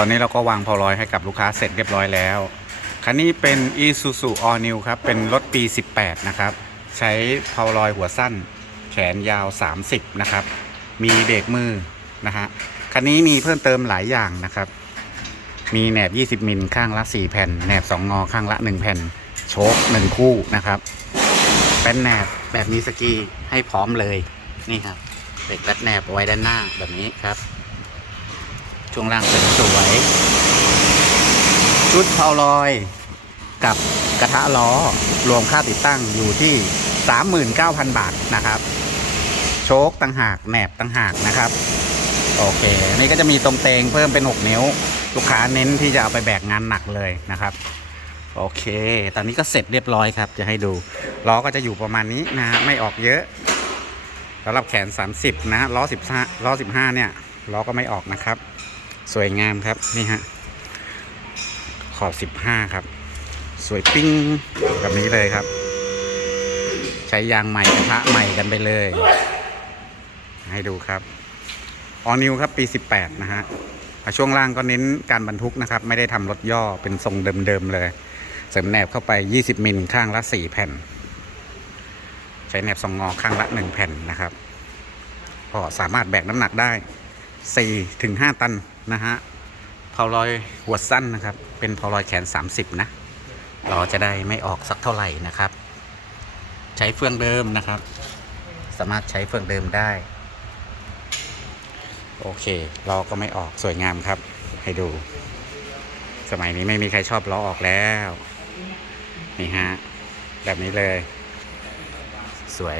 ตอนนี้เราก็วางพอลอยให้กับลูกค้าเสร็จเรียบร้อยแล้ว คันนี้เป็น Isuzu All New ครับ เป็นรถปี 18 นะครับ ใช้พอลอยหัวสั้น แขนยาว 30 นะครับ มีเบรกมือนะฮะ คันนี้มีเพิ่มเติมหลายอย่างนะครับ มีแหนบ 20 มิลข้างละ 4 แผ่น แหนบ 2 งอข้างละ 1 แผ่น โชค1คู่นะครับ เป็นแหนบแบบมีสกีให้พร้อมเลย นี่ครับเบรกรัดแหนบไว้ด้านหน้าแบบนี้ครับ ช่วงล่างสวยชุดเพาลอย กับกระทะล้อ รวมค่าติดตั้งอยู่ที่ 39,000 บาทนะครับ โชคตั้งหากแหนบตั้งหากนะครับ โอเค นี่ก็จะมีตรงเตงเพิ่มเป็น 6 นิ้ว ลูกค้าเน้นที่จะเอาไปแบกงานหนักเลยนะครับ โอเค ตอนนี้ก็เสร็จเรียบร้อยครับ จะให้ดู ล้อก็จะอยู่ประมาณนี้นะฮะไม่ออกเยอะสำหรับแขน 30 นะล้อ15ล้อ 15 เนี่ยล้อก็ไม่ออกนะครับ สวยงามครับนี่ฮะขอบ15ครับ สวยปิ้งแบบนี้เลยครับ ใช้ยางใหม่กระทะใหม่กันไปเลย ให้ดูครับออนิวครับปี 18 นะฮะช่วงล่างก็เน้นการบรรทุกนะครับ ไม่ได้ทำรถย่อเป็นทรงเดิมๆเลย เสริมแหนบเข้าไป 20 มิลข้างละ 4 แผ่น ใช้แหนบสองงอข้างละ 1 แผ่นนะครับก็สามารถแบกน้ำหนักได้ 4ถึง5ตันนะฮะเพาลอยหัวสั้นนะครับ เป็นเพาลอยแขน 30 นะล้อจะได้ไม่ออกสักเท่าไหร่นะครับ ใช้เฟืองเดิมนะครับ สามารถใช้เฟืองเดิมได้ โอเคล้อก็ไม่ออกสวยงามครับ ให้ดู สมัยนี้ไม่มีใครชอบล้อออกแล้วนี่ฮะแบบนี้เลย สวย